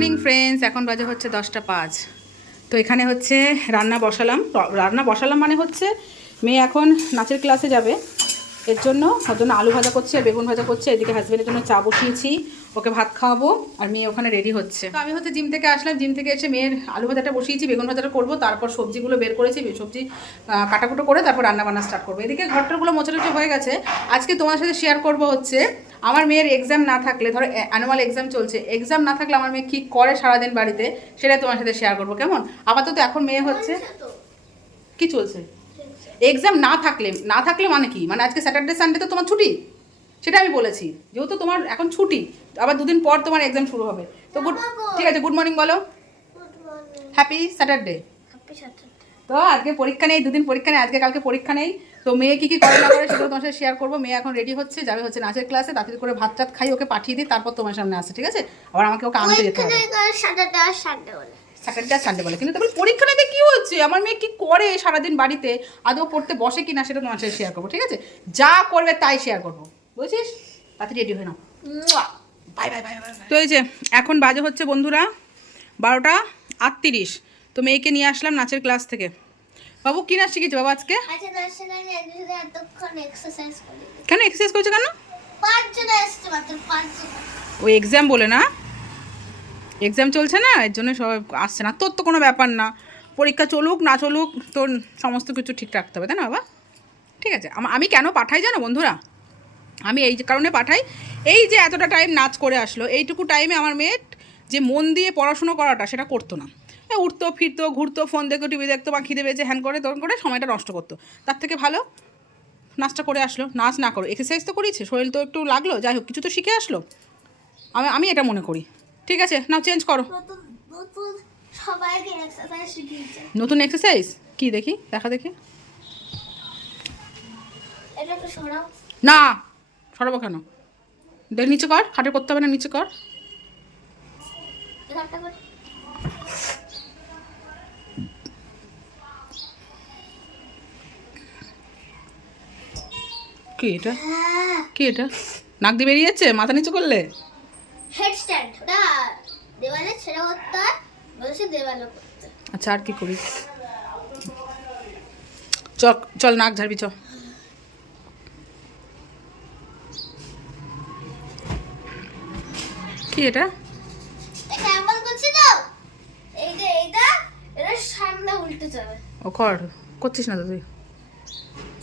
Morning friends, এখন বাজে হচ্ছে 10টা 5। তো এখানে হচ্ছে রান্না বসালাম মানে হচ্ছে মেয়ে এখন নাচের ক্লাসে যাবে, এর জন্য ওর জন্য আলু ভাজা করছি আর বেগুন ভাজা করছি। এদিকে হাজব্যান্ডের জন্য চা বসিয়েছি, ওকে ভাত খাওয়াবো আর মেয়ে ওখানে রেডি হচ্ছে। তো আমি হচ্ছে জিম থেকে আসলাম, জিম থেকে এসে মেয়ের আলু ভাজাটা বসিয়েছি, বেগুন ভাজাটা করবো, তারপর সবজিগুলো বের করেছি, সবজি কাটাকুটো করে তারপর রান্নাবান্না স্টার্ট করবো। এদিকে ঘরটারগুলো মোছাটুচি হয়ে গেছে। আজকে তোমার সাথে শেয়ার করবো হচ্ছে আমার মেয়ের এক্সাম না থাকলে, ধরো অ্যানুয়াল এক্সাম চলছে, এক্সাম না থাকলে আমার মেয়ে কী করে সারাদিন বাড়িতে, সেটা তোমার সাথে শেয়ার করবো। কেমন? আপাতত এখন মেয়ে হচ্ছে কি চলছে, এক্সাম না থাকলে মানে কি, মানে আজকে স্যাটারডে সানডে তো তোমার ছুটি, সেটা আমি বলেছি। যেহেতু তোমার এখন ছুটি, আবার দুদিন পর তোমার এক্সাম শুরু হবে। তো ঠিক আছে, গুড মর্নিং বলো, হ্যাপি স্যাটারডে। তো আজকে পরীক্ষা নেই, দুদিন পরীক্ষা নেই, আজকে কালকে পরীক্ষা নেই। তো মেয়ে কী করে না করে সেগুলো তোমার সাথে শেয়ার করবো। মেয়ে এখন রেডি হচ্ছে, যাবে হচ্ছে নাচের ক্লাসে, তাড়াতাড়ি করে ভাত টাত খাই, ওকে পাঠিয়ে দিই, তারপর তোমার সামনে আসে, ঠিক আছে? আবার আমাকে ওকে আনতে যেতে হবে। স্যাটারডে আর সানডে বলে, কিন্তু তারপরে পরীক্ষা নিতে কী হচ্ছে, আমার মেয়ে কী করে সারাদিন বাড়িতে, আদৌ পড়তে বসে কি না সেটা তোমার সাথে শেয়ার করবো, ঠিক আছে? যা করবে তাই শেয়ার করবো, বুঝছিস? তাড়াতাড়ি রেডি হয়ে নাও, বাই বাই বাই বাই। তো এই যে এখন বাজে হচ্ছে বন্ধুরা 12টা 38। তো মেয়েকে নিয়ে আসলাম নাচের ক্লাস থেকে। বাবু কি নাচ শিখেছে বাবা আজকে? কেন এক্সারসাইজ করছে কেন? ওই এক্সাম বলে না, এক্সাম চলছে না, এর জন্য সবাই আসছে না। তোর তো কোনো ব্যাপার না, পরীক্ষা চলুক না চলুক তোর সমস্ত কিছু ঠিক রাখতে হবে, তাই না বাবা? ঠিক আছে। আমি কেন পাঠাই জানো বন্ধুরা? আমি এই কারণে পাঠাই, এই যে এতটা টাইম নাচ করে আসলো, এইটুকু টাইমে আমার মেয়ে যে মন দিয়ে পড়াশুনো করাটা সেটা করতো না, উঠতো ফিরতো ঘুরতো, ফোন দেখতো, টিভি দেখতো, বা খিদে পেয়েছে হ্যান করে তখন করে সময়টা নষ্ট করতো। তার থেকে ভালো নাচটা করে আসলো। নাচ না করো, এক্সারসাইজ তো করেছে, শরীর তো একটু লাগলো, যাই হোক কিছু তো শিখে আসলো। আমি এটা মনে করি। ঠিক আছে, নাও চেঞ্জ করো। নতুন এক্সারসাইজ কি দেখি, দেখা দেখি। না সরাবো কেন? দেখ নিচে কর, খাটে করতে হবে না, নিচে কর। কি এটা, কি এটা? নাক দিয়ে বেরিয়ে যাচ্ছে মাথা নিচু করলে? হেডস্ট্যান্ড, ওটা দেওয়ালে ছেড়ে করতে হয়, বলছে দেওয়ালে করতে। আচ্ছা আর কি করি? চল চল নাক ঝাড়বি, চ। কি এটা? এটা এমন করছি তো, এই যে এইটা এটা সামনে উল্টে যাবে। ও কর, করছিস না তো তুই?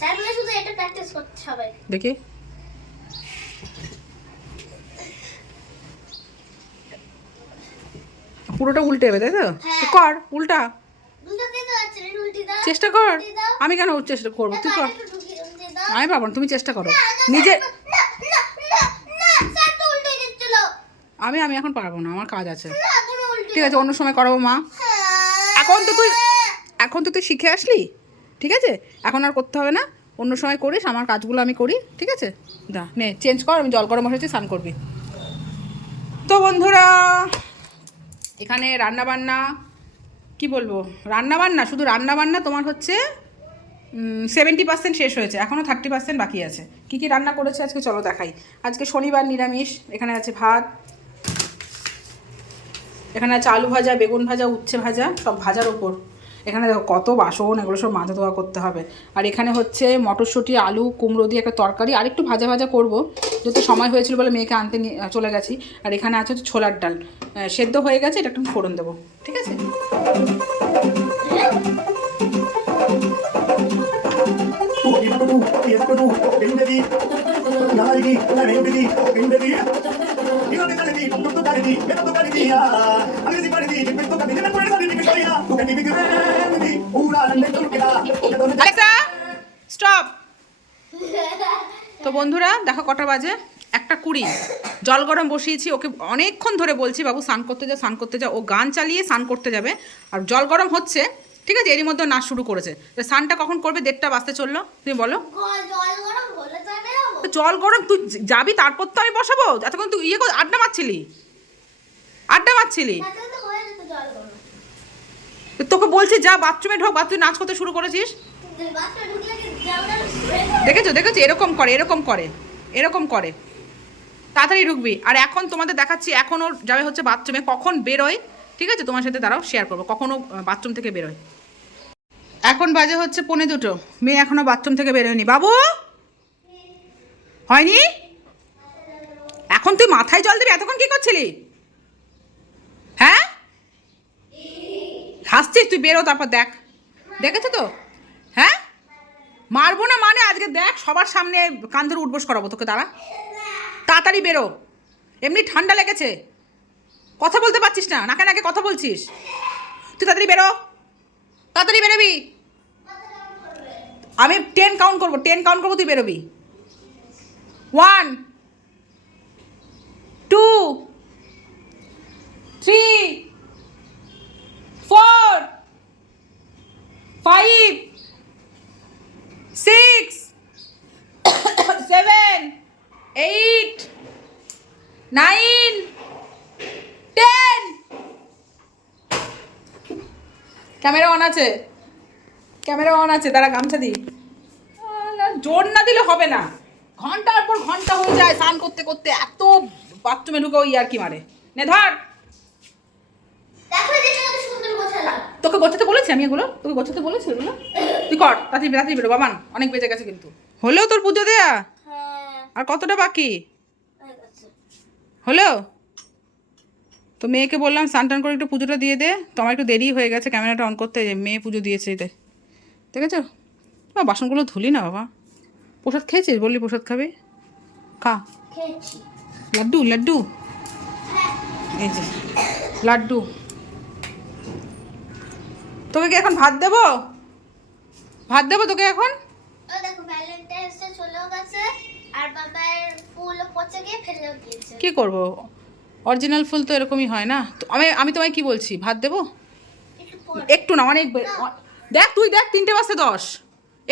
সামনে শুধু এটা প্র্যাকটিস করতে হবে। দেখি। পুরোটা উল্টে যাবে তাই তো? কর উল্টা, উল্টাতে তো আছে, উল্টে দাও, চেষ্টা কর। আমি কেন চেষ্টা করবো, তুই কর। আমি পারবো না, তুমি চেষ্টা করো নিজে। আমি এখন পারবো না, আমার কাজ আছে। ঠিক আছে, অন্য সময় করাবো মা। এখন তো তুই শিখে আসলি, ঠিক আছে? এখন আর করতে হবে না, অন্য সময় করিস, আমার কাজগুলো আমি করি, ঠিক আছে? দা নে চেঞ্জ কর, আমি জল গরম বসেছি, স্নান করবি। তো বন্ধুরা এখানে রান্নাবান্না কি বলবো, রান্নাবান্না শুধু রান্নাবান্না তোমার হচ্ছে 70% শেষ হয়েছে, এখনও 30% বাকি আছে। কি কি রান্না করেছে আজকে চলো দেখাই। আজকে শনিবার নিরামিষ। এখানে আছে ভাত, এখানে আছে আলু ভাজা, বেগুন ভাজা, উচ্ছে ভাজা, সব ভাজার ওপর। এখানে দেখো কত বাসন, এগুলো সব মাজা ধোয়া করতে হবে। আর এখানে হচ্ছে মটরশুঁটি আলু কুমড়ো দিয়ে একটা তরকারি, আর একটু ভাজা ভাজা করবো, যেহেতু সময় হয়েছিল বলে মেয়েকে আনতে চলে গেছি। আর এখানে আছে হচ্ছে ছোলার ডাল, সেদ্ধ হয়ে গেছে, এটা একটু ফোড়ন দেবো, ঠিক আছে? স্টপ। তো বন্ধুরা দেখো কটা বাজে, 1:20। জল গরম বসিয়েছি, ওকে অনেকক্ষণ ধরে বলছি বাবু স্নান করতে যা, স্নান করতে যা। ও গান চালিয়ে স্নান করতে যাবে, আর জল গরম হচ্ছে, ঠিক আছে? এরই মধ্যে নাচ শুরু করেছে। স্নানটা কখন করবে? 1:30 বাজতে চললো, তুমি বলো। জল গরম তুই যাবি, তারপর তো আমি বসাবো। এতক্ষণ তুই আড্ডা মারছিলি। তোকে বলছি যা বাথরুমে ঢোক, তুই নাচ করতে শুরু করেছিস। দেখেছো এরকম করে। তাড়াতাড়ি ঢুকবি। আর এখন তোমাদের দেখাচ্ছি, এখন ওর যাবে হচ্ছে বাথরুমে, কখন বেরোয় ঠিক আছে তোমার সাথে দাঁড়াও শেয়ার করবো কখনো বাথরুম থেকে বেরোয়। এখন বাজে হচ্ছে 1:45, মেয়ে এখনো বাথরুম থেকে বেরোয়নি। বাবু হয়নি? এখন তুই মাথায় জল দিবি, এতক্ষণ কি করছিলি? হ্যাঁ হাসছিস? তুই বেরো, তারপর দেখ। দেখেছো তো? হ্যাঁ মারবো না মানে আজকে দেখ সবার সামনে কান ধরে উঠবোস করাবো তোকে, দাঁড়া। তাড়াতাড়ি বেরো, এমনি ঠান্ডা লেগেছে, কথা বলতে পারছিস না, নাকে নাকে কথা বলছিস। তুই তাড়াতাড়ি বেরো, তাড়াতাড়ি বেরোবি। আমি 10 কাউন্ট করবো, 10 কাউন্ট করবো, তুই বেরোবি। 1 2 3 4 5 6 7 8 9 10। ক্যামেরা অন আছে, ক্যামেরা অন আছে, দাঁড়া গামছা দিই। জোর না দিলে হবে না, ঘন্টার পর ঘন্টা হয়ে যায় স্নান করতে করতে, এত বাথরুমে ঢুকে ওই আর কি মারে। নে ধর। দেখো দেখো কত সুন্দর গোছালাম। তোকে গোছাতে বলেছি আমি এগুলো, তোকে গোছাতে বলেছি এগুলো? তুই কর, তাড়াতাড়ি তাড়াতাড়ি বেরো বাবান, অনেক বেজে গেছে কিন্তু। হলো তোর পুজো দেয়া? হ্যাঁ আর কতটা বাকি হয়ে গেছে। হলো? তো মেয়েকে বললাম স্নান টান করে একটু পুজোটা দিয়ে দে, তো আমার একটু দেরি হয়ে গেছে ক্যামেরাটা অন করতে, যে মেয়ে পুজো দিয়েছে এতে। দেখেছো? বাসনগুলো ধুলি না বাবা। প্রসাদ খেয়েছিস? বললি প্রসাদ খাবি, খা। খেয়েছি। লাড্ডু লাড্ডু, হ্যাঁ এই যে লাড্ডু। তোকে কি এখন ভাত দেবো? ভাত দেবো তোকে এখন? ও দেখো ভ্যালেন্টাইন্স ডে চলেও গেছে আর বাবার ফুল পচে গিয়ে ফেলেও দিয়েছে। কি করব, অরিজিনাল ফুল তো এরকমই হয় না। তো আমি আমি তোমায় কি বলছি, ভাত দেবো? একটু পরে। একটু না, অনেক দেখ তুই দেখ 3:10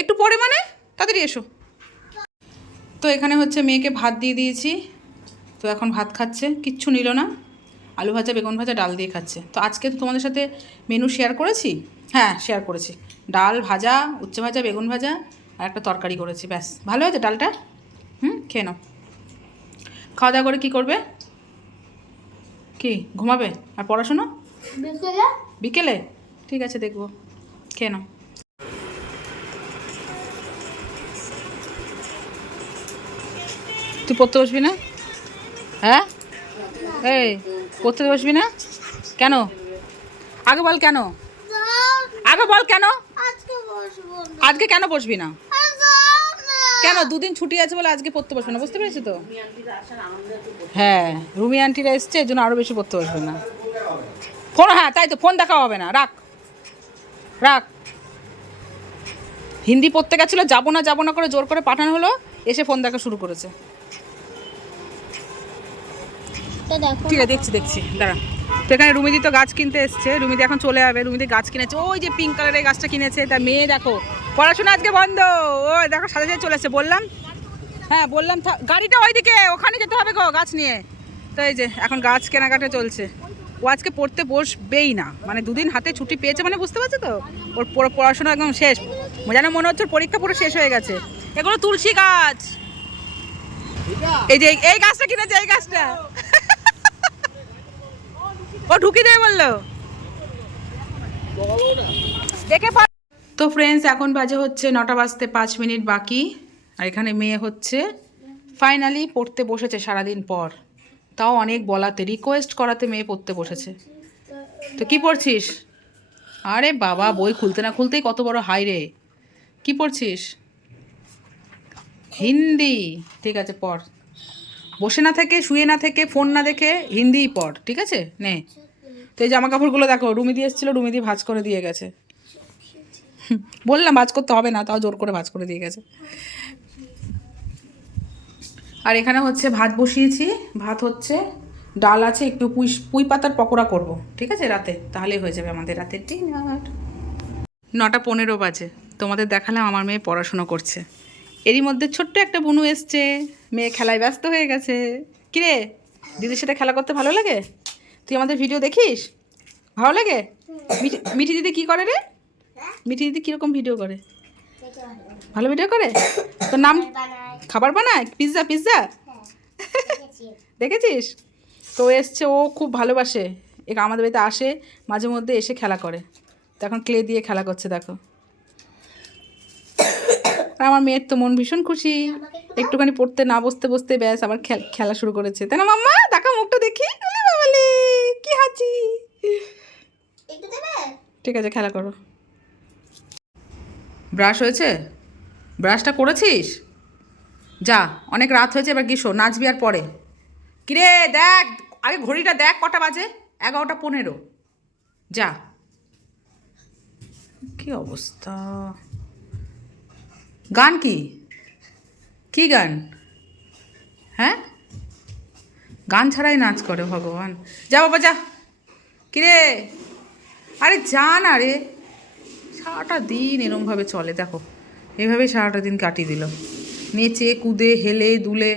একটু পরে মানে, তাড়াতাড়ি এসো। তো এখানে হচ্ছে মেয়েকে ভাত দিয়ে দিয়েছি, তো এখন ভাত খাচ্ছে, কিচ্ছু নিল না, আলু ভাজা বেগুন ভাজা ডাল দিয়ে খাচ্ছে। তো আজকে তো তোমাদের সাথে মেনু শেয়ার করেছি, হ্যাঁ শেয়ার করেছি, ডাল ভাজা, উচ্ছে ভাজা, বেগুন ভাজা আর একটা তরকারি করেছি, ব্যাস। ভালো হয়েছে ডালটা, খেয়ে নাও। খাওয়া দাওয়া করে কী করবে? কি ঘুমাবে? আর পড়াশোনা বিকেলে বিকেলে? ঠিক আছে দেখবো, খেয়ে নাও। তুই পড়তে বসবি না? হ্যাঁ এই পড়তে বসবি না কেন? আগে বল কেন, আগে বল কেন? আজকে বসবো না। আজকে কেন বসবি না? আর যাও না। কেন? দুদিন ছুটি আছে বলে আজকে পড়তে বসবে না, বুঝতে পেরেছি তো। হ্যাঁ রুমি আন্টিরা এসছে, এই জন্য আরও বেশি পড়তে বসবে না। ফোন, হ্যাঁ তাই তো, ফোন দেখা হবে না, রাখ রাখ। হিন্দি পড়তে গেছিলো, যাবো না করে জোর করে পাঠানো হলো, এসে ফোন দেখা শুরু করেছে। তো দেখো ঠিক আছে দেখছি দাঁড়া। তো এখানে রুমিদি তো গাছ কিনতে এসছে, রুমিদি এখন চলে যাবে। রুমিদি গাছ কিনেছে, ওই যে পিঙ্ক কালারের গাছটা কিনেছে। তার মেয়ে দেখো পড়াশোনা আজকে বন্ধ, ও দেখো সাথে সাথে চলে এসছে। বললাম, হ্যাঁ বললাম গাড়িটা ওইদিকে, ওখানে যেতে হবে গো গাছ নিয়ে। তো এই যে এখন গাছ কেনাকাটা চলছে। ও আজকে পড়তে বসবেই না, মানে দুদিন হাতে ছুটি পেয়েছে, মানে বুঝতে পারছো তো, ওর পড়াশোনা একদম শেষ। যেন মনে হচ্ছে ওর পরীক্ষা পুরো শেষ হয়ে গেছে। এগুলো তুলসী গাছ, এই যে এই গাছটা কিনেছে, এই গাছটা ও ঢুকি দেবে বললো, দেখে। তো ফ্রেন্ডস এখন বাজে হচ্ছে 9:05 বাকি। আর এখানে মেয়ে হচ্ছে ফাইনালি পড়তে বসেছে সারাদিন পর, তাও অনেক বলাতে, রিকোয়েস্ট করাতে মেয়ে পড়তে বসেছে। তো কি পড়ছিস? আরে বাবা বই খুলতে না খুলতেই কত বড় হাই রে। কি পড়ছিস? হিন্দি? ঠিক আছে পড়, বসে না থেকে, শুয়ে না থেকে, ফোন না দেখে হিন্দিই পড়, ঠিক আছে নে। তো এই জামা কাপড়গুলো দেখো, রুমিদি এসেছিলো, রুমিদি ভাঁজ করে দিয়ে গেছে। বললাম ভাঁজ করতে হবে না, তাও জোর করে ভাঁজ করে দিয়ে গেছে। আর এখানে হচ্ছে ভাত বসিয়েছি, ভাত হচ্ছে, ডাল আছে, একটু পুঁই পাতার পকোড়া করব, ঠিক আছে রাতে, তাহলেই হয়ে যাবে আমাদের রাতের ডিনার। 9:15 বাজে, তোমাদের দেখালাম আমার মেয়ে পড়াশুনো করছে। এরই মধ্যে ছোট্ট একটা বুনু এসছে, মেয়ে খেলায় ব্যস্ত হয়ে গেছে। কিরে দিদির সাথে খেলা করতে ভালো লাগে? তুই আমাদের ভিডিও দেখিস? ভালো লাগে? মিঠি দিদি কি করে রে? মিঠি দিদি কীরকম ভিডিও করে? ভালো ভিডিও করে? তোর নাম? খাবার বানায়? পিৎজা? দেখেছিস? তো ও এসছে, ও খুব ভালোবাসে আমাদের বাড়িতে আসে মাঝে মধ্যে, এসে খেলা করে। তো এখন ক্লে দিয়ে খেলা করছে দেখো। আর আমার মেয়ের তো মন ভীষণ খুশি, একটুখানি পড়তে না বসতে বসতে ব্যাস আবার খেলা শুরু করেছে, তাই না মাম্মা? দেখা মুখটা দেখি, ওলে বাবালে কি হাসি। একটু দেবে? ঠিক আছে, খেলা করো। ব্রাশ হয়েছে? ব্রাশটা করেছিস? যা, অনেক রাত হয়েছে, এবার গিয়ে শো, নাচবি আর পরে। কিরে দেখ, আগে ঘড়িটা দেখ কটা বাজে, 11:15। যা। কি অবস্থা! গান কি? কি গান? হ্যাঁ, গান ছাড়াই নাচ করে ভগবান। যা বাবা যা। কিরে, আরে যা না রে, সারাটা দিন এরমভাবে চলে দেখো, এইভাবে সারাটা দিন কাটিয়ে দিল, নেচে কুদে হেলে দুলে।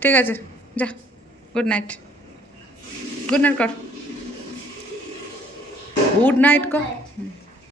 ঠিক আছে, যা, গুড নাইট। গুড নাইট কর, গুড নাইট কর।